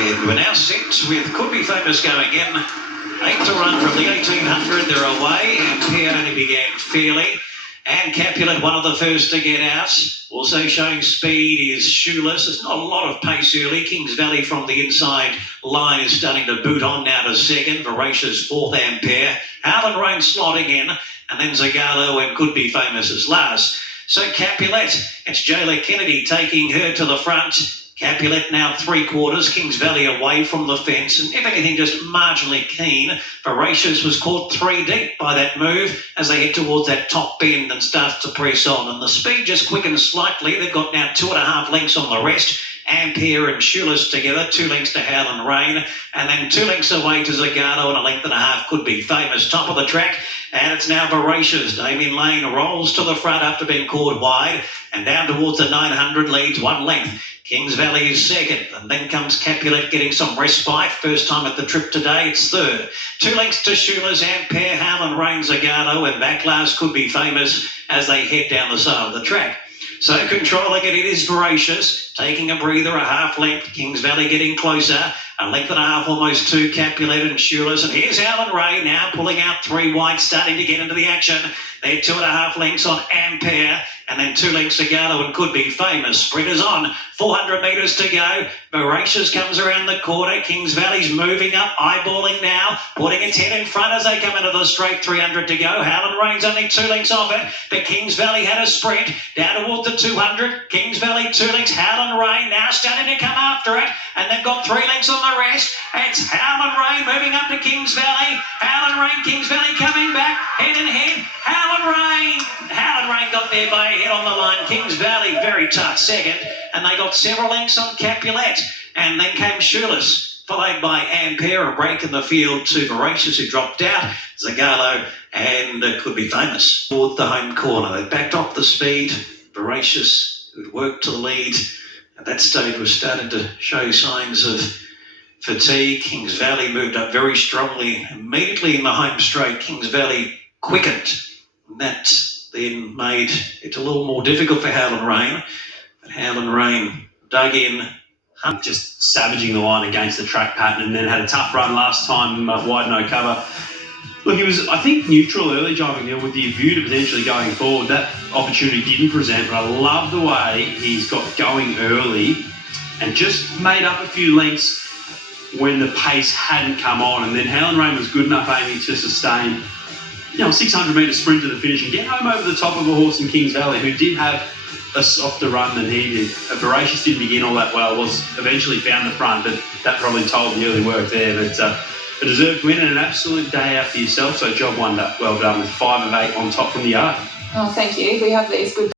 And we're now set with Could Be Famous going in. 8 to run from the 1800, they're away. Ampere only began fairly. And Capulet, one of the first to get out. Also showing speed is Shoeless. There's not a lot of pace early. Kings Valley from the inside line is starting to boot on now to second. Voracious fourth, Ampere. Howland Rain slotting in. And then Zagalo and Could Be Famous as last. So Capulet, it's Jayla Kennedy taking her to the front. Capulet now 3/4, Kings Valley away from the fence, and if anything, just marginally keen. Voracious was caught 3 deep by that move as they head towards that top bend and starts to press on. And the speed just quickens slightly. They've got now 2.5 lengths on the rest. Ampere and Shoeless together, 2 lengths to Howland Rain, and then 2 lengths away to Zagalo and 1.5 lengths Could Be Famous. Top of the track, and it's now Voracious. Damien Lane rolls to the front after being caught wide, and down towards the 900 leads 1 length. Kings Valley is second, and then comes Capulet getting some respite. First time at the trip today, it's third. 2 lengths to Shoeless, Ampere, Howland Rain, Zagalo, and back last Could Be Famous as they head down the side of the track. So controlling it is Voracious, taking a breather, 1/2 length. Kings Valley getting closer, 1.5 lengths almost to Capulet and Shoeless. And here's Howland Rain now pulling out 3 wide, starting to get into the action. They're 2.5 lengths on Ampere, and then 2 lengths Zagalo and Could Be Famous. Sprinters on, 400 metres to go. Voracious comes around the corner. Kings Valley's moving up, eyeballing now, putting a 10 in front as they come into the straight, 300 to go. Howland Rain's only 2 lengths off it, but Kings Valley had a sprint down towards the 200. Kings Valley 2 lengths, Howland Rain now starting to come after it, and they've got 3 lengths on the rest. It's Howland Rain moving up to Kings Valley. Howland Rain, Kings Valley coming back, head and head. Howland Rain got there by a head on the line. Kings Valley very tough second, and they got several lengths on Capulet, and then came Shoeless, followed by Ampere, a break in the field to Voracious, who dropped out, Zagalo, and Could Be Famous toward the home corner. They backed off the speed. Voracious, who'd worked to the lead at that stage, was starting to show signs of fatigue. Kings Valley moved up very strongly immediately in the home straight. Kings Valley quickened, and that then made it a little more difficult for Howland Rain. But Howland Rain dug in, just savaging the line against the track pattern, and then had a tough run last time, wide no cover. Look, he was, I think, neutral early, John McNeil, with the view to potentially going forward. That opportunity didn't present, but I love the way he's got going early and just made up a few lengths when the pace hadn't come on. And then Howland Rain was good enough, Amy, to sustain, a 600-metre sprint to the finish and get home over the top of a horse in Kings Valley who did have a softer run than he did. Voracious didn't begin all that well, was eventually found the front, but that probably told the early work there. But a deserved win and an absolute day out for yourself, so job well done with 5 of 8 on top from the yard. Oh, thank you. We have these good